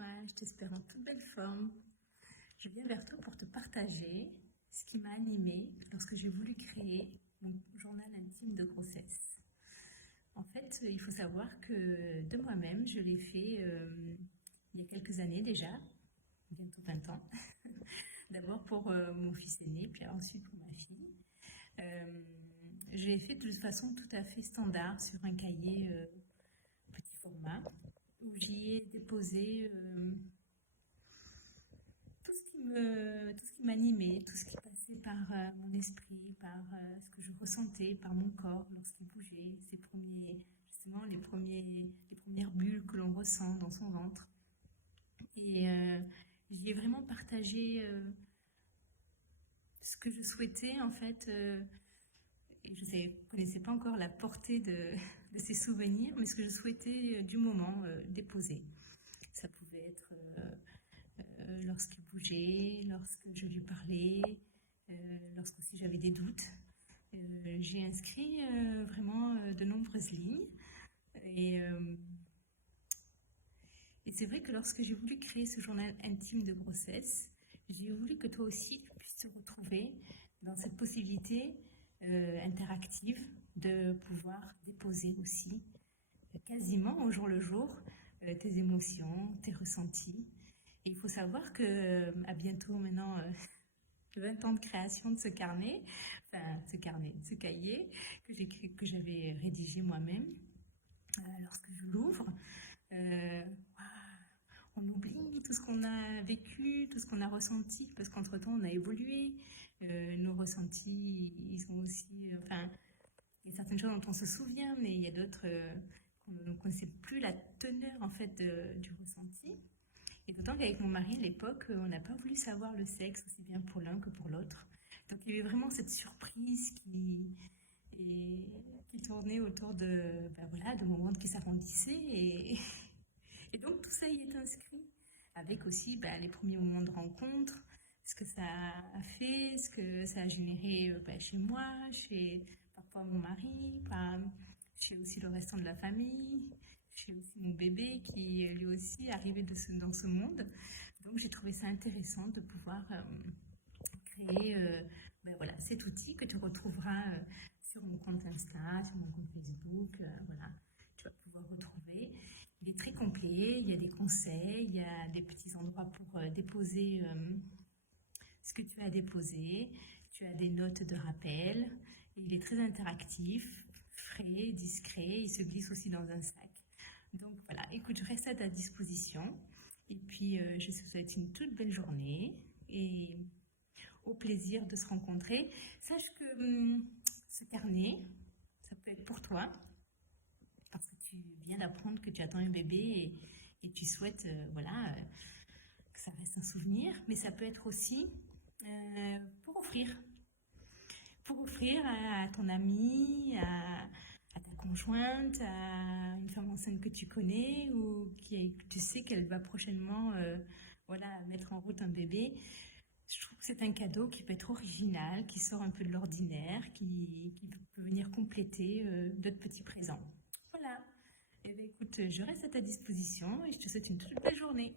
toi, je t'espère en toute belle forme. Je viens vers toi pour te partager ce qui m'a animée lorsque j'ai voulu créer mon journal intime de grossesse. En fait, il faut savoir que de moi-même, je l'ai fait il y a quelques années déjà, bientôt 20 ans. D'abord pour mon fils aîné, puis ensuite pour ma fille. Euh, je l'ai fait de façon tout à fait standard sur un cahier petit format où j'y ai déposé tout ce qui m'animait, tout ce qui passait par mon esprit, par ce que je ressentais, par mon corps lorsqu'il bougeait, justement les premières bulles que l'on ressent dans son ventre. Et j'y ai vraiment partagé ce que je souhaitais en fait. Et je ne connaissais pas encore la portée de ces souvenirs, mais ce que je souhaitais du moment déposer. Ça pouvait être lorsqu'il bougeait, lorsque je lui parlais, lorsque aussi j'avais des doutes. J'ai inscrit vraiment de nombreuses lignes. Et, euh, et c'est vrai que lorsque j'ai voulu créer ce journal intime de grossesse, j'ai voulu que toi aussi tu puisses te retrouver dans cette possibilité interactive de pouvoir déposer aussi quasiment au jour le jour tes émotions, tes ressentis. Et il faut savoir que à bientôt maintenant 20 ans de création de ce carnet, ce cahier que j'avais rédigé moi-même. Lorsque je l'ouvre, euh, on oublie tout ce qu'on a vécu, tout ce qu'on a ressenti, parce qu'entre-temps on a évolué. Nos ressentis, ils sont aussi, il y a certaines choses dont on se souvient, mais il y a d'autres qu'on ne sait plus la teneur en fait du ressenti. Et d'autant qu'avec mon mari, à l'époque, on n'a pas voulu savoir le sexe aussi bien pour l'un que pour l'autre. Donc il y avait vraiment cette surprise qui tournait autour de moments qui s'arrondissaient. Et donc tout ça y est inscrit. Avec aussi les premiers moments de rencontre, ce que ça a fait, ce que ça a généré chez moi, chez parfois mon mari, chez aussi le restant de la famille. J'ai aussi mon bébé qui lui aussi est arrivé dans ce monde. Donc j'ai trouvé ça intéressant de pouvoir créer cet outil que tu retrouveras sur mon compte Insta, sur mon compte Facebook. Voilà, tu vas pouvoir retrouver. Il est très complet, il y a des conseils, il y a des petits endroits pour déposer ce que tu as déposé. Tu as des notes de rappel. Il est très interactif, frais, discret. Il se glisse aussi dans un sac. Donc voilà, écoute, je reste à ta disposition. Et puis, je te souhaite une toute belle journée et au plaisir de se rencontrer. Sache que ce carnet, ça peut être pour toi, parce que tu viens d'apprendre que tu attends un bébé et tu souhaites que ça reste un souvenir, mais ça peut être aussi pour offrir. Pour offrir à ton ami, à ta conjointe, à une femme enceinte que tu connais ou que tu sais qu'elle va prochainement mettre en route un bébé. Je trouve que c'est un cadeau qui peut être original, qui sort un peu de l'ordinaire, qui peut venir compléter d'autres petits présents. Voilà. Eh bien, écoute, je reste à ta disposition et je te souhaite une toute belle journée.